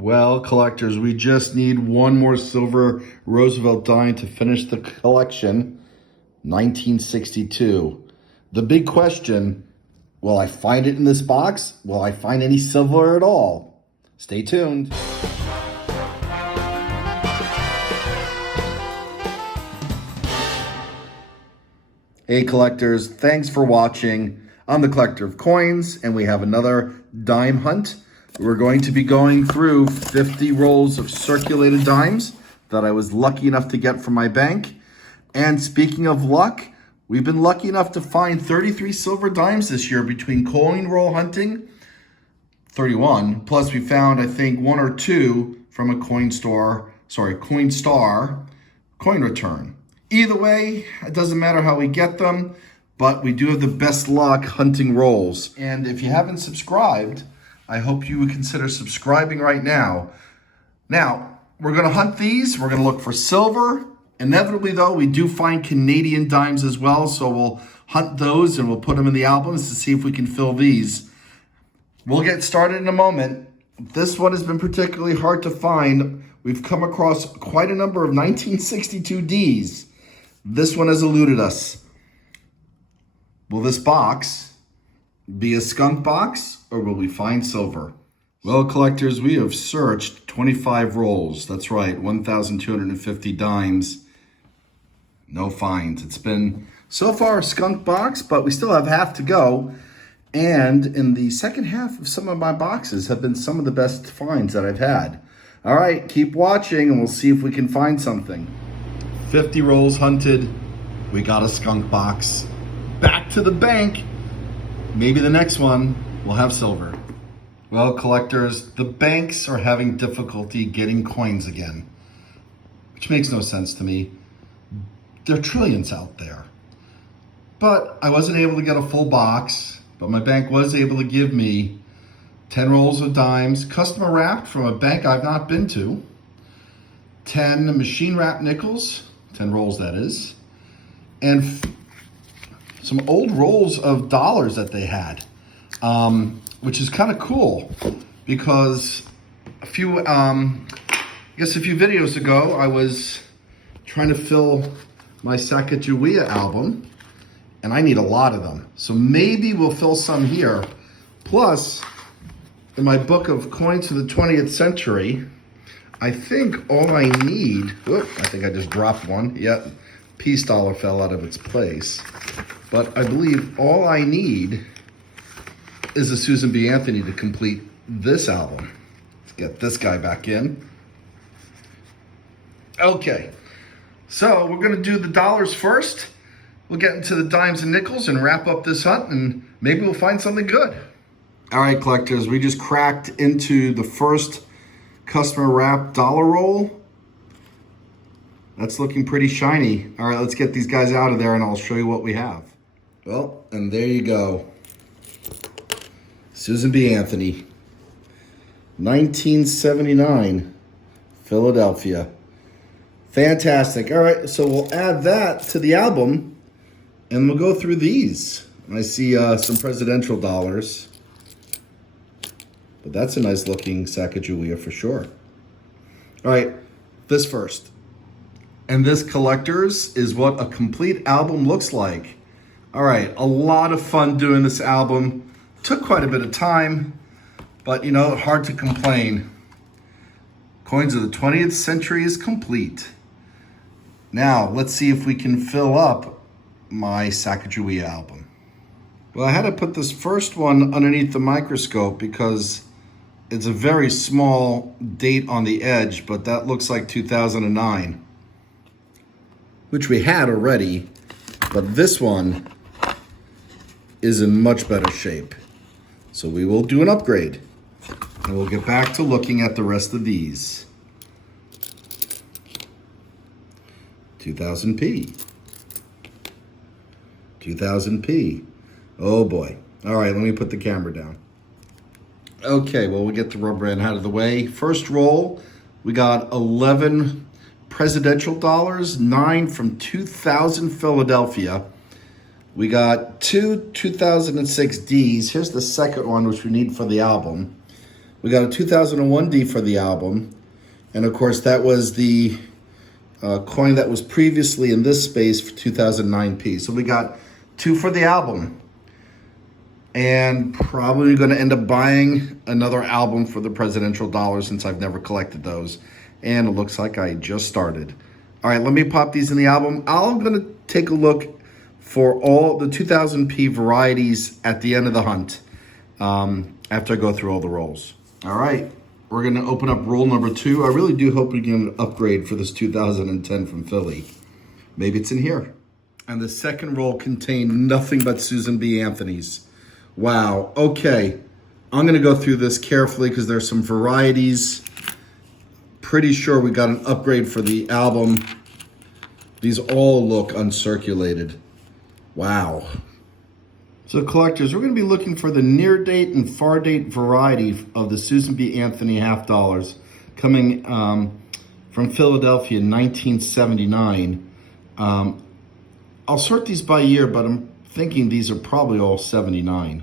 Well, collectors, we just need one more silver Roosevelt dime to finish the collection. 1962. The big question, will I find it in this box? Will I find any silver at all? Stay tuned. Hey collectors, thanks for watching. I'm the Collector of Coins, and we have another dime hunt. We're going to be going through 50 rolls of circulated dimes that I was lucky enough to get from my bank. And speaking of luck, we've been lucky enough to find 33 silver dimes this year between coin roll hunting, 31, plus we found, I think, one or two from a Coinstar coin return. Either way, it doesn't matter how we get them, but we do have the best luck hunting rolls. And if you haven't subscribed, I hope you would consider subscribing right now. Now, we're gonna hunt these. We're gonna look for silver. Inevitably though, we do find Canadian dimes as well, so we'll hunt those and we'll put them in the albums to see if we can fill these. We'll get started in a moment. This one has been particularly hard to find. We've come across quite a number of 1962 Ds. This one has eluded us. Will this box be a skunk box, or will we find silver? Well, collectors, we have searched 25 rolls. That's right, 1,250 dimes. No finds. It's been so far a skunk box, but we still have half to go. And in the second half of some of my boxes have been some of the best finds that I've had. All right, keep watching and we'll see if we can find something. 50 rolls hunted. We got a skunk box. Back to the bank. Maybe the next one will have silver. Well, collectors, the banks are having difficulty getting coins again, which makes no sense to me. There are trillions out there. But I wasn't able to get a full box, but my bank was able to give me 10 rolls of dimes, customer wrapped from a bank I've not been to, 10 machine wrapped nickels, 10 rolls that is, and some old rolls of dollars that they had, which is kind of cool because a few videos ago, I was trying to fill my Sacagawea album and I need a lot of them. So maybe we'll fill some here. Plus, in my book of coins for the 20th century, I think all I need, I think I just dropped one. Yep, peace dollar fell out of its place. But I believe all I need is a Susan B. Anthony to complete this album. Let's get this guy back in. Okay, so we're gonna do the dollars first. We'll get into the dimes and nickels and wrap up this hunt and maybe we'll find something good. All right, collectors, we just cracked into the first customer wrapped dollar roll. That's looking pretty shiny. All right, let's get these guys out of there and I'll show you what we have. Well, and there you go. Susan B. Anthony, 1979, Philadelphia. Fantastic. All right, so we'll add that to the album and we'll go through these. I see some presidential dollars, but that's a nice looking Sacagawea for sure. All right, this first. And this, collectors, is what a complete album looks like. All right, a lot of fun doing this album. Took quite a bit of time, but you know, hard to complain. Coins of the 20th century is complete. Now, let's see if we can fill up my Sacagawea album. Well, I had to put this first one underneath the microscope because it's a very small date on the edge, but that looks like 2009, which we had already, but this one is in much better shape. So we will do an upgrade and we'll get back to looking at the rest of these. 2000p. 2000p. Oh boy. All right, let me put the camera down. Okay, well, we'll get the rubber band out of the way. First roll, we got 11 presidential dollars, 9 from 2000 Philadelphia. We got two 2006 Ds. Here's the second one, which we need for the album. We got a 2001 D for the album. And of course, that was the coin that was previously in this space for 2009p. So we got 2 for the album. And probably going to end up buying another album for the presidential dollar since I've never collected those. And it looks like I just started. All right, let me pop these in the album. I'm going to take a look for all the 2000p varieties at the end of the hunt after I go through all the rolls. All right, we're going to open up roll number 2. I really do hope we get an upgrade for this 2010 from Philly. Maybe it's in here. And the second roll contained nothing but Susan B. Anthony's. Wow, okay. I'm going to go through this carefully because there's some varieties. Pretty sure we got an upgrade for the album. These all look uncirculated. Wow. So collectors, we're going to be looking for the near date and far date variety of the Susan B. Anthony half dollars coming from Philadelphia in 1979. I'll sort these by year, but I'm thinking these are probably all 79.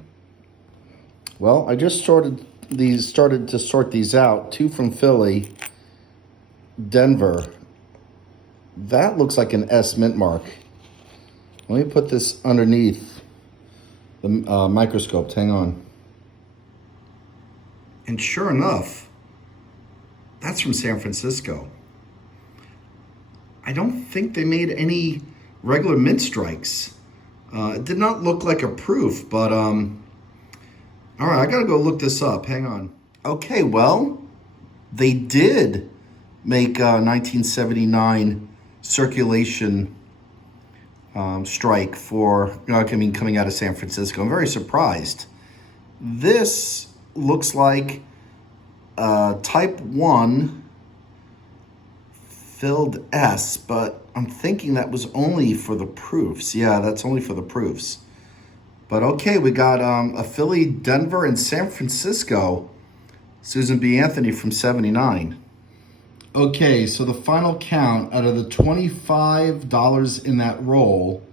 Well, I just started to sort these out. 2 from Philly, Denver. That looks like an S mint mark. Let me put this underneath the microscope. Hang on. And sure enough, that's from San Francisco. I don't think they made any regular mint strikes. It did not look like a proof, but all right, I gotta go look this up. Hang on. Okay, well, they did make 1979 circulation strike for, coming out of San Francisco. I'm very surprised. This looks like type 1 filled S, but I'm thinking that was only for the proofs. Yeah, that's only for the proofs. But okay, we got a Philly, Denver, and San Francisco Susan B. Anthony from 79. Okay, so the final count out of the $25 in that roll,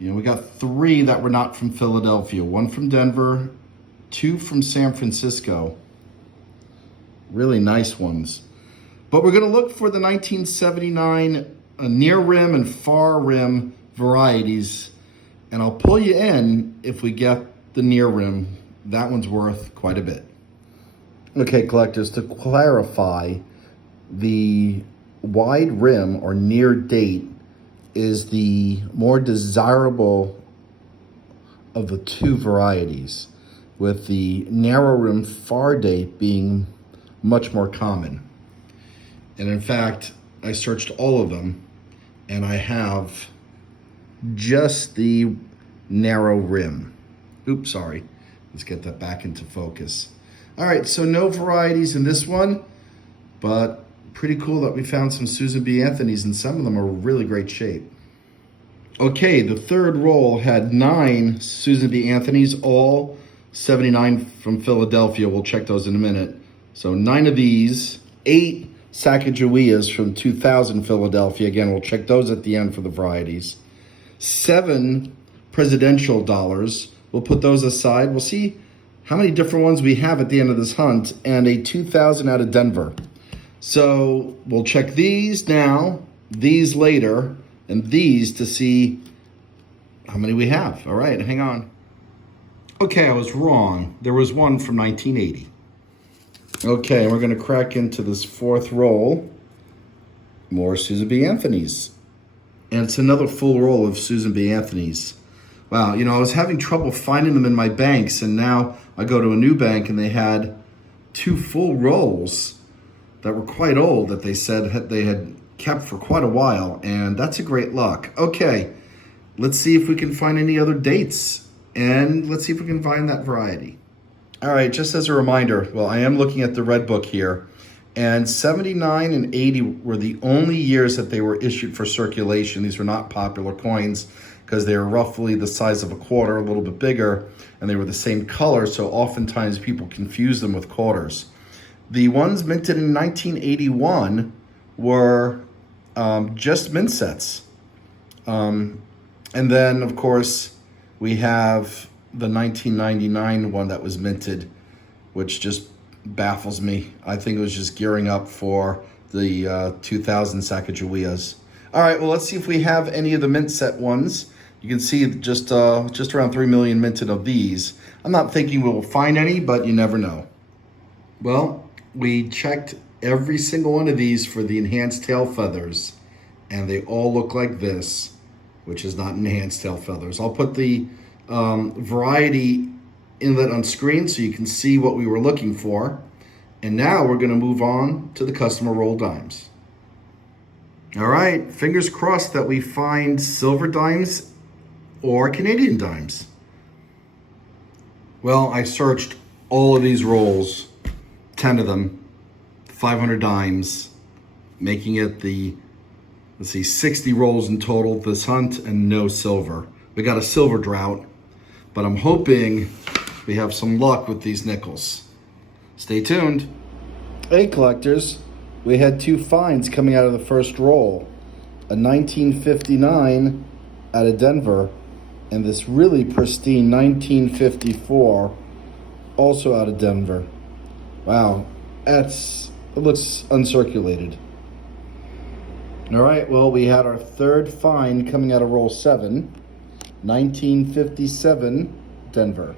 we got 3 that were not from Philadelphia, 1 from Denver, 2 from San Francisco. Really nice ones. But we're going to look for the 1979 near rim and far rim varieties, and I'll pull you in if we get the near rim. That one's worth quite a bit. Okay, collectors, to clarify, the wide rim or near date is the more desirable of the 2 varieties, with the narrow rim far date being much more common. And in fact, I searched all of them and I have just the narrow rim. Oops, sorry. Let's get that back into focus. All right, so no varieties in this one, but pretty cool that we found some Susan B. Anthony's, and some of them are really great shape. Okay, the third roll had 9 Susan B. Anthony's, all 79 from Philadelphia. We'll check those in a minute. So 9 of these, 8 Sacagaweas from 2000 Philadelphia. Again, we'll check those at the end for the varieties. 7 presidential dollars. We'll put those aside. We'll see how many different ones we have at the end of this hunt, and a 2000 out of Denver. So we'll check these now, these later, and these to see how many we have. All right, hang on. Okay, I was wrong. There was one from 1980. Okay, we're going to crack into this 4th roll. More Susan B. Anthony's. And it's another full roll of Susan B. Anthony's. Wow, I was having trouble finding them in my banks, and now I go to a new bank and they had 2 full rolls that were quite old that they said they had kept for quite a while, and that's a great luck. Okay, let's see if we can find any other dates, and let's see if we can find that variety. All right, just as a reminder, well, I am looking at the red book here, and 79 and 80 were the only years that they were issued for circulation. These were not popular coins because they were roughly the size of a quarter, a little bit bigger, and they were the same color, so oftentimes people confuse them with quarters. The ones minted in 1981 were just mint sets. And then, of course, we have the 1999 one that was minted, which just baffles me. I think it was just gearing up for the 2000 Sacagaweas. All right, well, let's see if we have any of the mint set ones. You can see just around 3 million minted of these. I'm not thinking we'll find any, but you never know. Well, we checked every single one of these for the enhanced tail feathers, and they all look like this, which is not enhanced tail feathers. I'll put the variety inlet on screen so you can see what we were looking for. And now we're gonna move on to the customer roll dimes. All right, fingers crossed that we find silver dimes or Canadian dimes. Well, I searched all of these rolls, 10 of them, 500 dimes, making it the, let's see, 60 rolls in total this hunt and no silver. We got a silver drought, but I'm hoping we have some luck with these nickels. Stay tuned. Hey collectors, we had 2 finds coming out of the first roll. A 1959 out of Denver, and this really pristine 1954 also out of Denver. Wow, it looks uncirculated. All right, well, we had our 3rd find coming out of roll 7, 1957 Denver.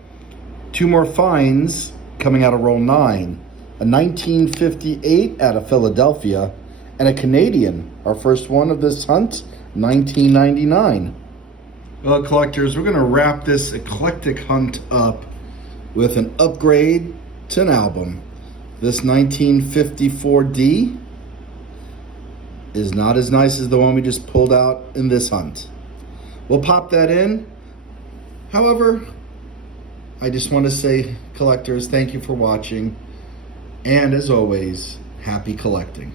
2 more finds coming out of roll 9, a 1958 out of Philadelphia, and a Canadian, our first one of this hunt, 1999. Well, collectors, we're gonna wrap this eclectic hunt up with an upgrade to an album. This 1954D is not as nice as the one we just pulled out in this hunt. We'll pop that in. However, I just want to say, collectors, thank you for watching. And as always, happy collecting.